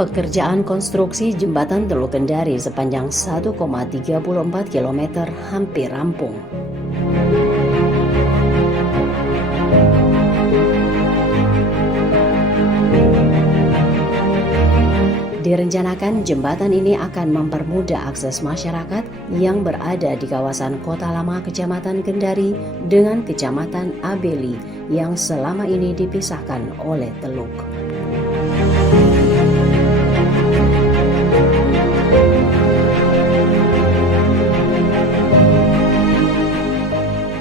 Pekerjaan konstruksi jembatan Teluk Kendari sepanjang 1,34 km hampir rampung. Direncanakan jembatan ini akan mempermudah akses masyarakat yang berada di kawasan Kota Lama Kecamatan Kendari dengan Kecamatan Abeli yang selama ini dipisahkan oleh teluk.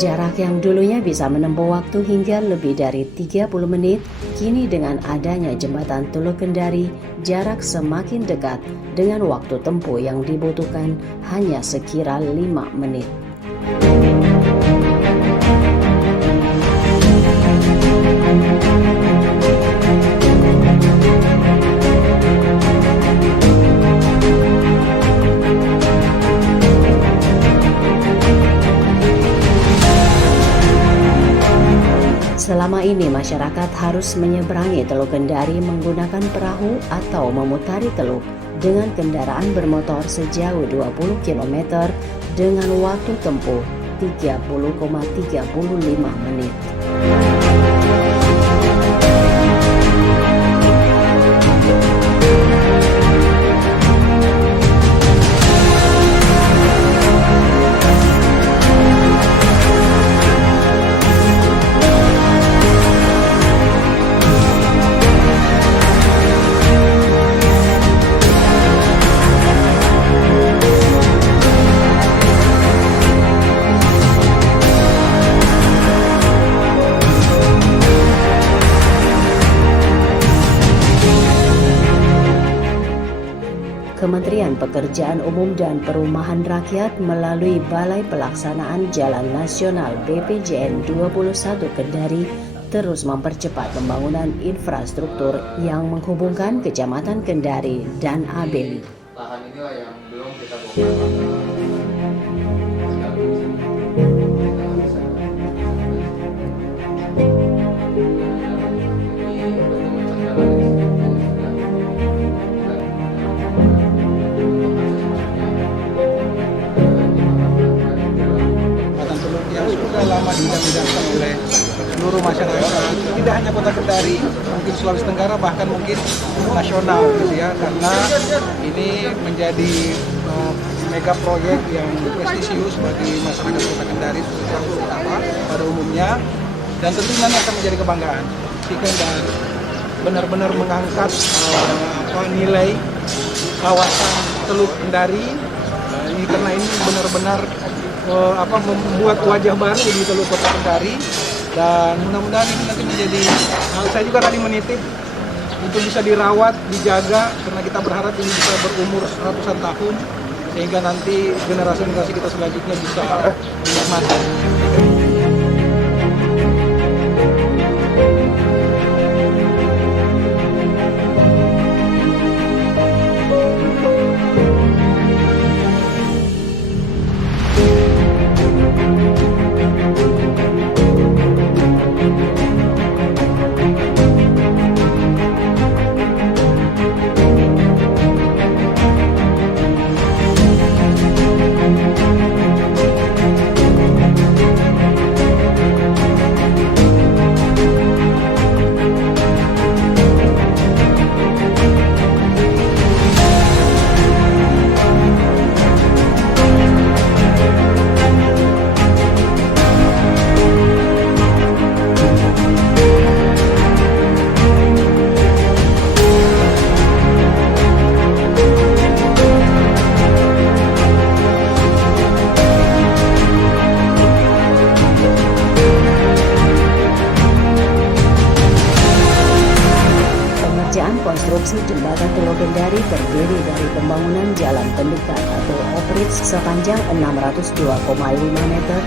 Jarak yang dulunya bisa menempuh waktu hingga lebih dari 30 menit, kini dengan adanya jembatan Teluk Kendari, jarak semakin dekat dengan waktu tempuh yang dibutuhkan hanya sekira 5 menit. Selama ini masyarakat harus menyeberangi Teluk Kendari menggunakan perahu atau memutari teluk dengan kendaraan bermotor sejauh 20 km dengan waktu tempuh 30,35 menit. Kementerian Pekerjaan Umum dan Perumahan Rakyat melalui Balai Pelaksanaan Jalan Nasional BPJN 21 Kendari terus mempercepat pembangunan infrastruktur yang menghubungkan Kecamatan Kendari dan Abeli. Lahan inilah yang belum kita bongkar. Lama diidam-idamkan oleh seluruh masyarakat, tidak hanya Kota Kendari, mungkin Sulawesi Tenggara, bahkan mungkin nasional gitu ya, karena ini menjadi mega proyek yang prestisius bagi masyarakat Kota Kendari terutama pada umumnya, dan tentunya ini akan menjadi kebanggaan dan benar-benar mengangkat nilai kawasan Teluk Kendari ini, karena ini benar-benar membuat wajah baru di Teluk Kota Kendari, dan mudah-mudahan ini nanti menjadi, saya juga tadi menitip untuk bisa dirawat, dijaga, karena kita berharap ini bisa berumur ratusan tahun sehingga nanti generasi-generasi kita selanjutnya bisa menikmati. pembangunan jalan pendekat atau off-bridge sepanjang 602,5 meter,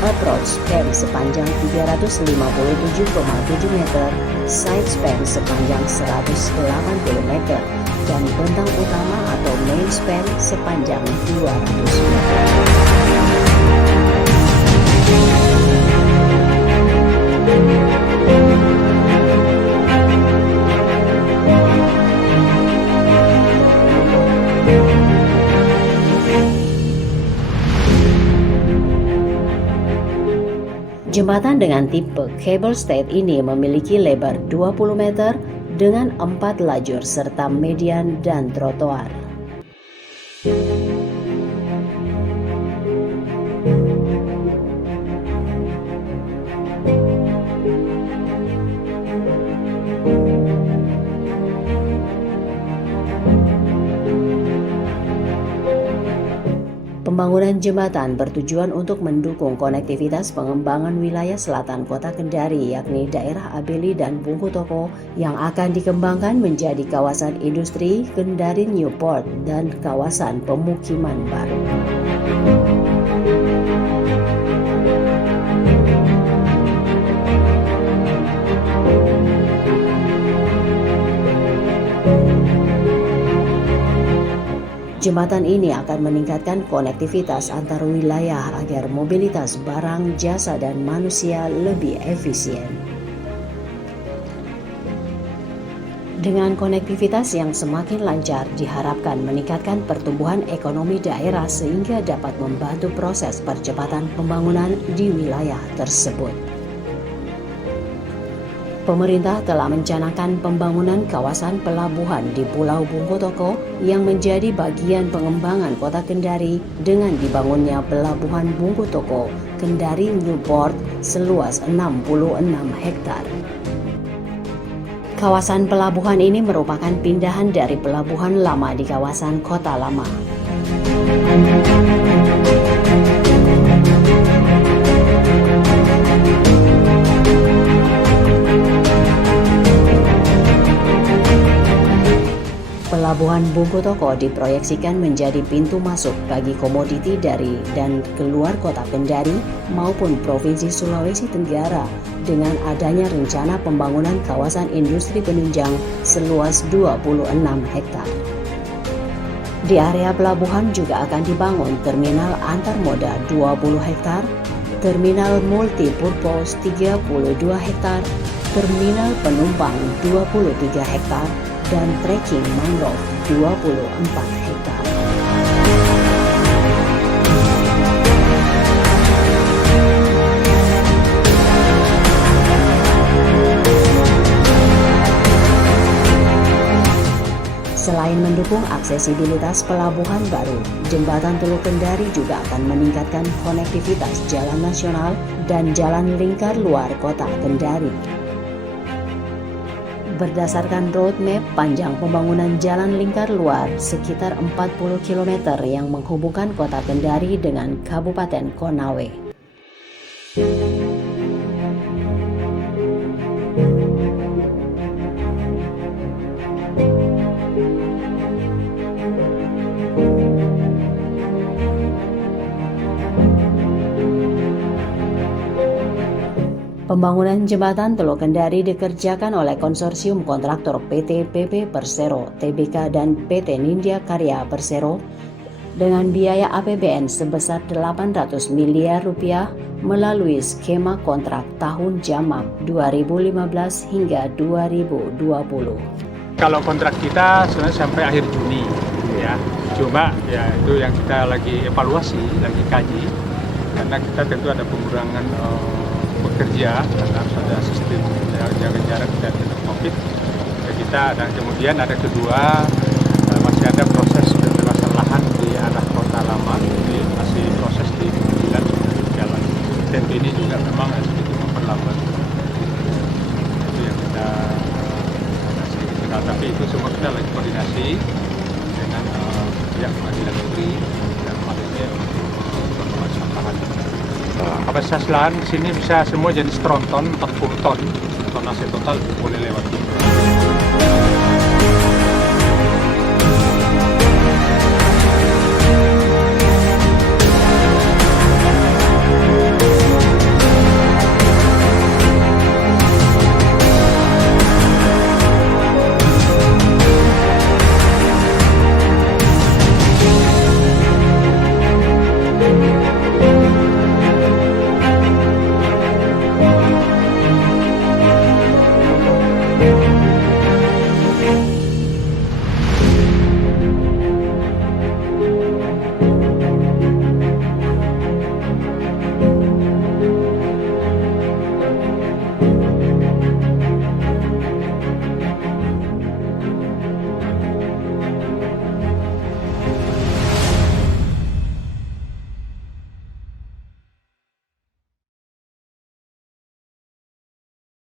approach span sepanjang 357,7 meter, side span sepanjang 180 meter, dan bentang utama atau main span sepanjang 200 meter. Jembatan dengan tipe cable stayed ini memiliki lebar 20 meter dengan 4 lajur serta median dan trotoar. Pembangunan jembatan bertujuan untuk mendukung konektivitas pengembangan wilayah selatan kota Kendari, yakni daerah Abeli dan Bungku Toko yang akan dikembangkan menjadi kawasan industri Kendari Newport dan kawasan pemukiman baru. Jembatan ini akan meningkatkan konektivitas antar wilayah agar mobilitas barang, jasa, dan manusia lebih efisien. Dengan konektivitas yang semakin lancar, diharapkan meningkatkan pertumbuhan ekonomi daerah sehingga dapat membantu proses percepatan pembangunan di wilayah tersebut. Pemerintah telah mencanangkan pembangunan kawasan pelabuhan di Pulau Bungku Toko yang menjadi bagian pengembangan kota Kendari dengan dibangunnya pelabuhan Bungku Toko Kendari Newport seluas 66 hektar. Kawasan pelabuhan ini merupakan pindahan dari pelabuhan lama di kawasan Kota Lama. Pelabuhan Bungku Toko diproyeksikan menjadi pintu masuk bagi komoditi dari dan keluar kota Kendari maupun Provinsi Sulawesi Tenggara dengan adanya rencana pembangunan kawasan industri penunjang seluas 26 hektar. Di area pelabuhan juga akan dibangun terminal antar moda 20 hektar, terminal multipurpose 32 hektar, terminal penumpang 23 hektar, dan trekking mangrove 24 hektar. Selain mendukung aksesibilitas pelabuhan baru, jembatan Teluk Kendari juga akan meningkatkan konektivitas jalan nasional dan jalan lingkar luar kota Kendari. Berdasarkan roadmap panjang pembangunan jalan lingkar luar sekitar 40 km yang menghubungkan kota Kendari dengan Kabupaten Konawe. Pembangunan jembatan Teluk Kendari dikerjakan oleh konsorsium kontraktor PT PP Persero, TBK, dan PT Nindya Karya Persero dengan biaya APBN sebesar 800 miliar rupiah melalui skema kontrak tahun jamak 2015 hingga 2020. Kalau kontrak kita sebenarnya sampai akhir Juni, ya. Cuma ya itu yang kita lagi evaluasi, lagi kaji, karena kita tentu ada pengurangan pekerja karena harus ada sistem jaga jarak dan COVID. Ya, kita dan kemudian ada kedua masih ada proses pembebasan lahan di arah Kota Lama, jadi masih proses di pengadilan jalan. Dan ini juga memang sedikit memperlambat. Itu yang kita tapi itu semua kita lagi koordinasi dengan pihak pengadilan negeri dan maksudnya pembebasan lahan. Kapasitas lahan di sini bisa semua jadi setronton 40 ton, tonase total boleh lewat.